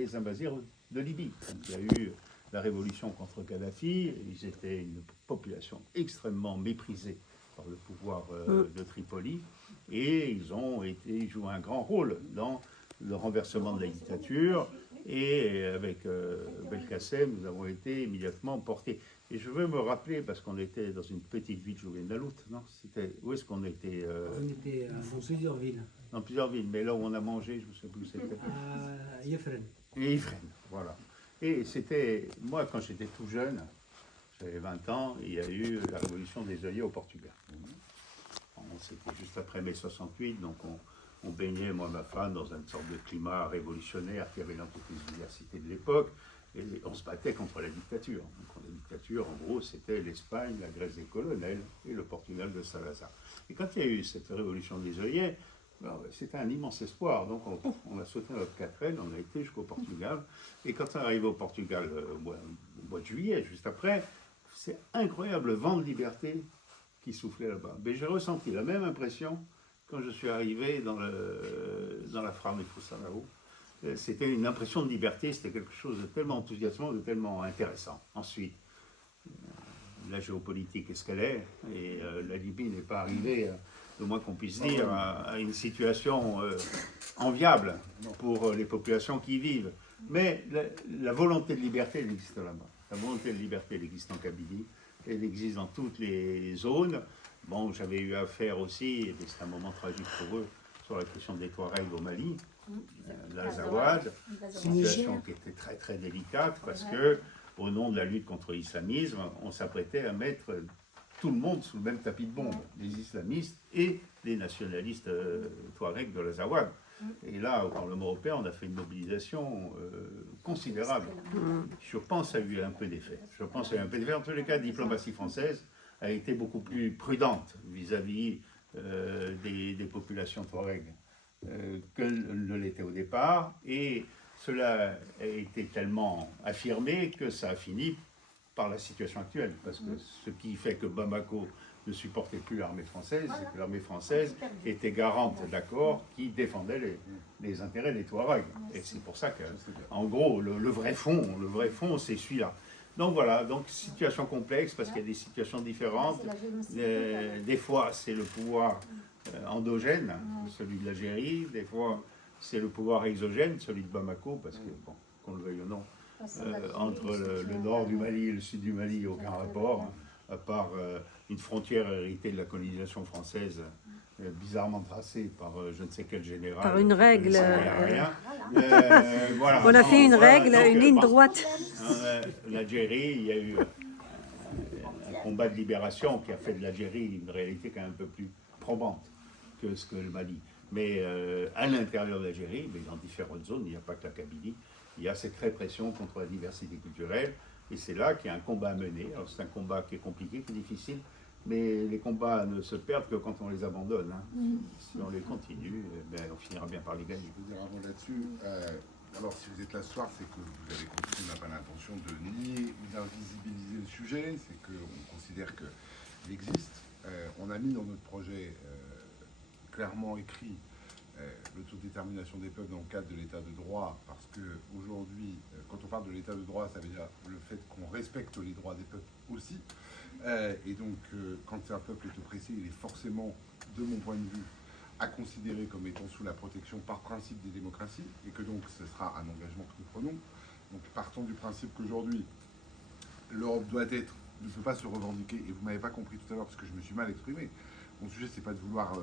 les ambazirs de Libye. Il y a eu la révolution contre Kadhafi, ils étaient une population extrêmement méprisée par le pouvoir de Tripoli, et ils ont joué un grand rôle dans le renversement de la dictature, et avec Belkacem, nous avons été immédiatement portés. Et je veux me rappeler, parce qu'on était dans une petite ville, je viens d'Alout, non? Où est-ce qu'on était On était dans plusieurs villes. Dans plusieurs villes, mais là où on a mangé, je ne sais plus où c'était. À Yefren. Et Yfren, voilà. Et c'était, moi quand j'étais tout jeune, j'avais 20 ans, il y a eu la révolution des œillets au Portugal. C'était juste après mai 68, donc on baignait, moi et ma femme, dans une sorte de climat révolutionnaire qui avait dans toutes les universités de l'époque, et on se battait contre la dictature. Donc la dictature, en gros, c'était l'Espagne, la Grèce des colonels et le Portugal de Salazar. Et quand il y a eu cette révolution des œillets, c'était un immense espoir. Donc on a sauté notre 4N, on a été jusqu'au Portugal. Et quand on est arrivé au Portugal au mois de juillet, juste après, c'est incroyable le vent de liberté qui soufflait là-bas. Mais j'ai ressenti la même impression quand je suis arrivé dans la Frame de Fussanao. C'était une impression de liberté, c'était quelque chose de tellement enthousiasmant, de tellement intéressant. Ensuite, la géopolitique est ce qu'elle est, et la Libye n'est pas arrivée, le moins qu'on puisse dire, à une situation enviable pour les populations qui y vivent. Mais la volonté de liberté, elle existe là-bas. La volonté de liberté, elle existe en Kabylie, elle existe dans toutes les zones. Bon, j'avais eu affaire aussi, et c'est un moment tragique pour eux, sur la question des Touaregs au Mali, l'Azawad, situation qui était très très délicate parce que, au nom de la lutte contre l'islamisme, on s'apprêtait à mettre tout le monde sous le même tapis de bombe, les islamistes et les nationalistes Touaregs de l'Azawad. Et là, au Parlement européen, on a fait une mobilisation considérable. Je pense que ça a eu un peu d'effet. En tous les cas, la diplomatie française a été beaucoup plus prudente vis-à-vis des populations Touareg que ne l'était au départ. Et cela a été tellement affirmé que ça a fini par la situation actuelle. Parce que ce qui fait que Bamako ne supportait plus l'armée française, c'est que l'armée française était garante d'accords qui défendaient les intérêts des Touaregs. Et c'est pour ça que, en gros, le vrai fond, c'est celui-là. Donc voilà, donc situation complexe parce qu'il y a des situations différentes. Des fois, c'est le pouvoir endogène, celui de l'Algérie. Des fois, c'est le pouvoir exogène, celui de Bamako, parce que, bon, qu'on le veuille ou non, entre le nord du Mali et le sud du Mali, il n'y a aucun rapport, à part une frontière héritée de la colonisation française, bizarrement tracée par je ne sais quel général. Par une règle. Voilà. On a fait une règle, une ligne droite. L'Algérie, il y a eu un combat de libération qui a fait de l'Algérie une réalité quand même un peu plus probante que ce que le Mali. Mais à l'intérieur de l'Algérie, mais dans différentes zones, il n'y a pas que la Kabylie, il y a cette répression contre la diversité culturelle. Et c'est là qu'il y a un combat à mener. Alors c'est un combat qui est compliqué, qui est difficile, mais les combats ne se perdent que quand on les abandonne. Si on les continue, on finira bien par les gagner. Je veux dire avant là-dessus, alors si vous êtes là ce soir, c'est que vous avez compris, on n'a pas l'intention de nier ou d'invisibiliser le sujet, c'est qu'on considère qu'il existe. On a mis dans notre projet clairement écrit l'autodétermination des peuples dans le cadre de l'état de droit, parce qu'aujourd'hui, quand on parle de l'état de droit, ça veut dire le fait qu'on respecte les droits des peuples aussi. Et donc, quand un peuple est oppressé, il est forcément, de mon point de vue, à considérer comme étant sous la protection par principe des démocraties, et que donc ce sera un engagement que nous prenons. Donc, partons du principe qu'aujourd'hui, l'Europe ne peut pas se revendiquer, et vous ne m'avez pas compris tout à l'heure parce que je me suis mal exprimé. Mon sujet, c'est pas de vouloir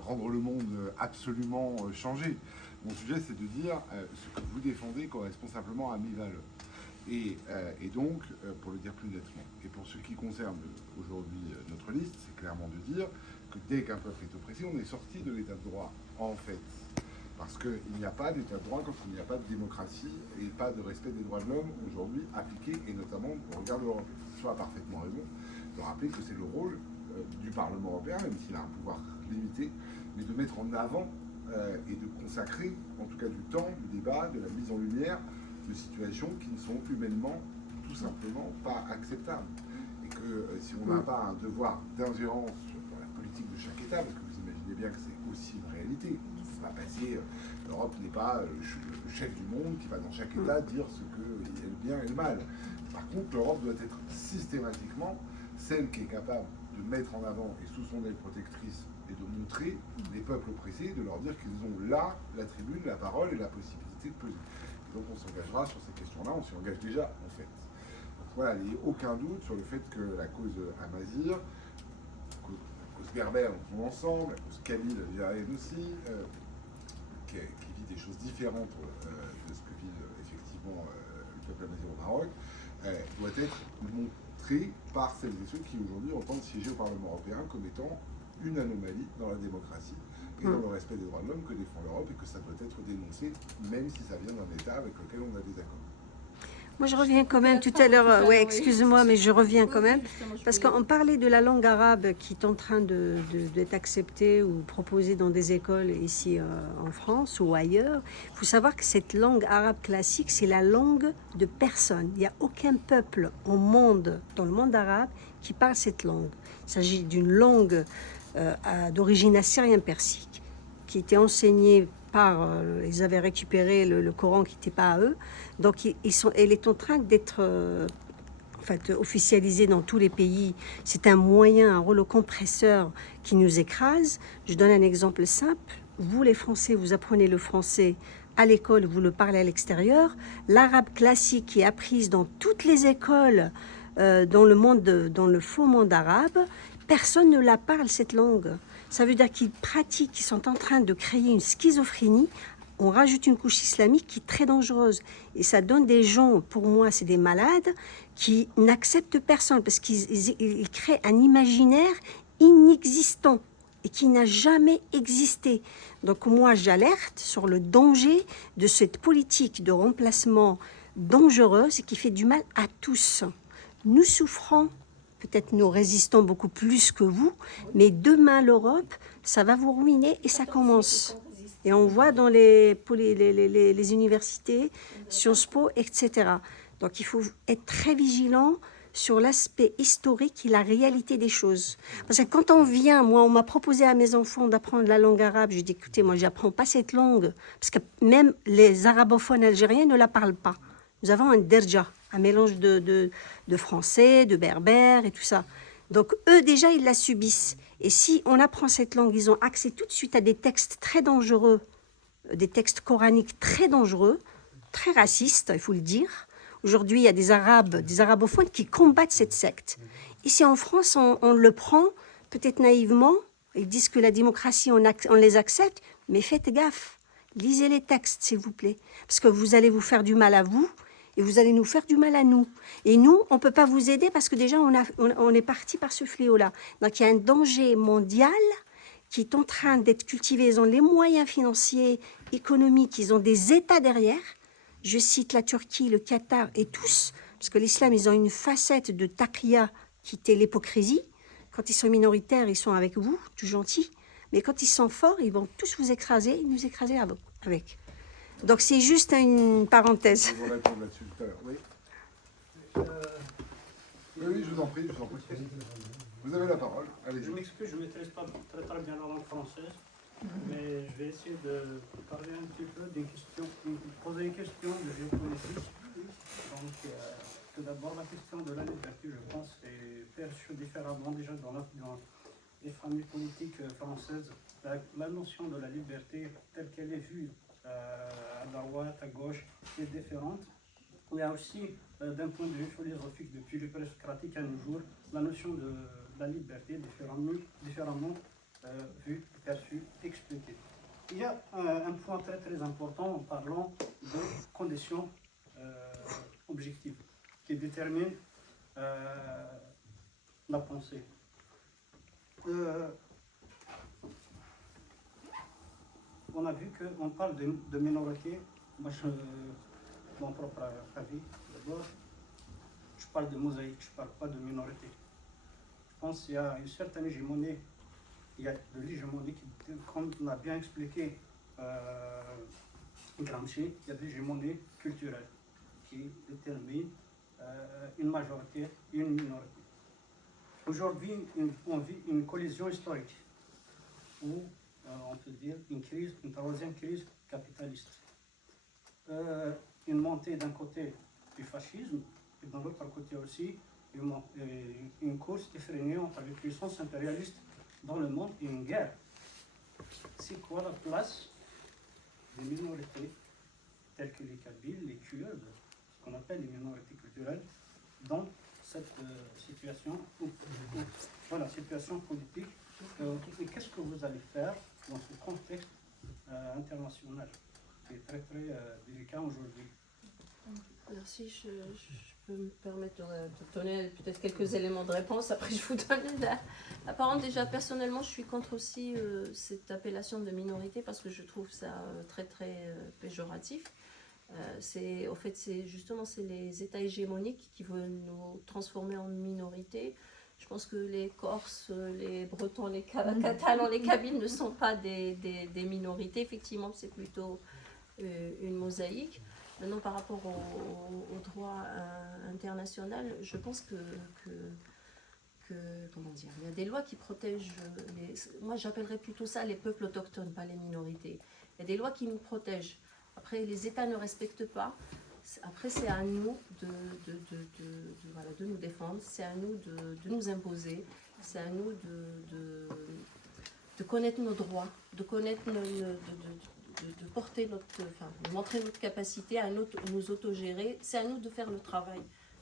rendre le monde absolument changé. Mon sujet, c'est de dire ce que vous défendez correspond simplement à mes valeurs. Et donc, pour le dire plus nettement, et pour ce qui concerne aujourd'hui notre liste, c'est clairement de dire que dès qu'un peuple est oppressé, on est sorti de l'état de droit, en fait. Parce qu'il n'y a pas d'état de droit quand il n'y a pas de démocratie et pas de respect des droits de l'homme aujourd'hui appliqués, et notamment au regard de l'Europe. Soit parfaitement raison de rappeler que c'est le rôle du Parlement européen, même s'il a un pouvoir limité, mais de mettre en avant et de consacrer, en tout cas du temps, du débat, de la mise en lumière de situations qui ne sont humainement, tout simplement, pas acceptables. Et que si on n'a pas un devoir d'ingérence dans la politique de chaque État, parce que vous imaginez bien que c'est aussi une réalité, va passer. L'Europe n'est pas le chef du monde qui va dans chaque État dire ce qu'il y a le bien et le mal. Par contre, l'Europe doit être systématiquement celle qui est capable de mettre en avant et sous son aile protectrice et de montrer les peuples oppressés, de leur dire qu'ils ont là la tribune, la parole et la possibilité de peser. Et donc on s'engagera sur ces questions-là, on s'y engage déjà en fait. Donc voilà, il n'y a aucun doute sur le fait que la cause Amazigh, la cause berbère dans son ensemble, la cause kabyle algérienne aussi, qui vit des choses différentes de ce que vit effectivement le peuple amazigh au Maroc, doit être montrée par celles et ceux qui aujourd'hui entendent siéger au Parlement européen comme étant une anomalie dans la démocratie et dans le respect des droits de l'homme que défend l'Europe et que ça doit être dénoncé même si ça vient d'un État avec lequel on a des accords. Moi, je reviens quand même tout à l'heure. Ouais, excuse-moi, mais je reviens quand même. Parce qu'on parlait de la langue arabe qui est en train d'être acceptée ou proposée dans des écoles ici en France ou ailleurs. Il faut savoir que cette langue arabe classique, c'est la langue de personne. Il n'y a aucun peuple au monde, dans le monde arabe, qui parle cette langue. Il s'agit d'une langue d'origine assyrienne-persique qui était enseignée par, ils avaient récupéré le Coran qui n'était pas à eux. Donc, elle est en train d'être en fait, officialisée dans tous les pays. C'est un moyen, un rouleau compresseur qui nous écrase. Je donne un exemple simple. Vous, les Français, vous apprenez le français à l'école, vous le parlez à l'extérieur. L'arabe classique qui est apprise dans toutes les écoles, dans le faux monde arabe, personne ne la parle, cette langue. Ça veut dire qu'ils pratiquent, qu'ils sont en train de créer une schizophrénie. On rajoute une couche islamique qui est très dangereuse. Et ça donne des gens, pour moi, c'est des malades, qui n'acceptent personne parce qu'ils créent un imaginaire inexistant et qui n'a jamais existé. Donc moi, j'alerte sur le danger de cette politique de remplacement dangereuse qui fait du mal à tous. Nous souffrons, peut-être nous résistons beaucoup plus que vous, mais demain, l'Europe, ça va vous ruiner et ça commence. Et on voit dans les universités, Sciences Po, etc. Donc il faut être très vigilant sur l'aspect historique et la réalité des choses. Parce que quand on vient, moi on m'a proposé à mes enfants d'apprendre la langue arabe, je dis écoutez, moi j'apprends pas cette langue, parce que même les arabophones algériens ne la parlent pas. Nous avons un derja, un mélange de français, de berbère et tout ça. Donc eux déjà ils la subissent. Et si on apprend cette langue, ils ont accès tout de suite à des textes très dangereux, des textes coraniques très dangereux, très racistes, il faut le dire. Aujourd'hui, il y a des arabophones qui combattent cette secte. Ici en France, on le prend peut-être naïvement. Ils disent que la démocratie, on les accepte, mais faites gaffe. Lisez les textes, s'il vous plaît, parce que vous allez vous faire du mal à vous et vous allez nous faire du mal à nous. Et nous, on ne peut pas vous aider parce que déjà, on est parti par ce fléau-là. Donc, il y a un danger mondial qui est en train d'être cultivé. Ils ont les moyens financiers, économiques, ils ont des États derrière. Je cite la Turquie, le Qatar et tous, parce que l'islam, ils ont une facette de taqiyya qui était l'hypocrisie. Quand ils sont minoritaires, ils sont avec vous, tout gentils. Mais quand ils sont forts, ils vont tous vous écraser et nous écraser avec. Donc c'est juste une parenthèse. Je vais répondre là-dessus tout à l'heure. Oui. Oui, je vous en prie, je vous en prie. Vous avez la parole. Allez-y. Je m'excuse, je ne maîtrise pas très bien la langue française, mais je vais essayer de parler un petit peu des questions, poser une question de géopolitique. Donc, tout d'abord, la question de la liberté, je pense, est perçue différemment déjà dans les familles politiques françaises. La notion de la liberté, telle qu'elle est vue à droite, à gauche, est différente. Il y a aussi, d'un point de vue philosophique, depuis le présocratique à nos jours, la notion de la liberté différemment vue, perçue, expliquée. Il y a un point très très important en parlant de conditions objectives qui déterminent la pensée. On a vu qu'on parle de minorité. Moi, mon propre avis, d'abord, je parle de mosaïque, je ne parle pas de minorité. Je pense qu'il y a une certaine hégémonie, il y a de l'hégémonie, comme on a bien expliqué Gramsci, il y a de l'hégémonie culturelle qui détermine une majorité et une minorité. Aujourd'hui, on vit une collision historique où on peut dire, une troisième crise capitaliste. Une montée d'un côté du fascisme, et de l'autre côté aussi, une course effrénée entre les puissances impérialistes dans le monde et une guerre. C'est quoi la place des minorités telles que les Kabyles, les Kurdes, ce qu'on appelle les minorités culturelles, dans cette situation, voilà, situation politique. Et qu'est-ce que vous allez faire dans ce contexte international qui est très très délicat aujourd'hui? Alors si je peux me permettre de donner peut-être quelques éléments de réponse, après je vous donne la parole. Déjà personnellement je suis contre aussi cette appellation de minorité parce que je trouve ça très très péjoratif. Au fait c'est justement c'est les États hégémoniques qui veulent nous transformer en minorité. Je pense que les Corses, les Bretons, les Catalans, les Kabyles ne sont pas des minorités. Effectivement c'est plutôt une mosaïque. Maintenant, par rapport au droit international, je pense que comment dire, il y a des lois qui protègent moi j'appellerais plutôt ça les peuples autochtones, pas les minorités. Il y a des lois qui nous protègent. Après, les États ne respectent pas. Après, c'est à nous voilà, de nous défendre, c'est à nous de nous imposer, c'est à nous de connaître nos droits, de connaître de porter de montrer notre capacité à nous autogérer. C'est à nous de faire le travail.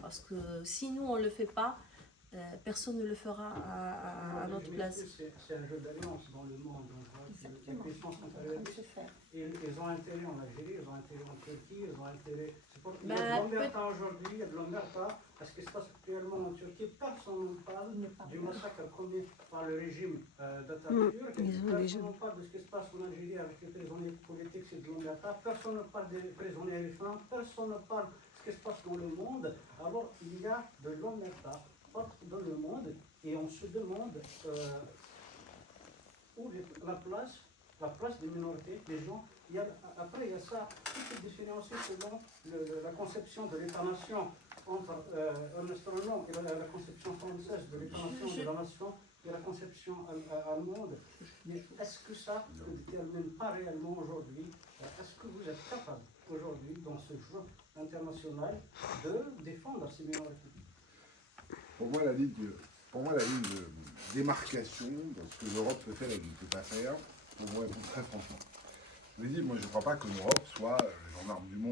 Parce que si nous, on ne le fait pas, personne ne le fera à notre place. C'est un jeu d'alliance dans le monde. Les puissances impérialistes, ils ont intérêt en Algérie, ils ont intérêt en Turquie, ils ont intérêt... Il y a de l'omerta aujourd'hui, il y a de l'omerta. Parce que ce qui se passe actuellement en Turquie, personne ne parle du massacre commis par le régime d'Atatürk. Personne ne parle de ce qui se passe en Algérie avec les prisonniers politiques, c'est de l'omerta. Personne ne parle des prisonniers à femmes, personne ne parle de ce qui se passe dans le monde. Alors il y a de l'omerta dans le monde et on se demande où la place des minorités, des gens. Après, il y a ça, tout est différencié selon la conception de l'État-nation entre Ernest Renan et la conception française de l'État-nation, de la nation et la conception allemande. Mais est-ce que ça ne détermine pas réellement aujourd'hui, est-ce que vous êtes capable aujourd'hui, dans ce jeu international, de défendre ces minorités? Pour moi, la ligne de démarcation dans ce que l'Europe peut faire et ne peut pas faire, pour moi, très franchement. Je vous dis, moi, je ne crois pas que l'Europe soit le gendarme du monde.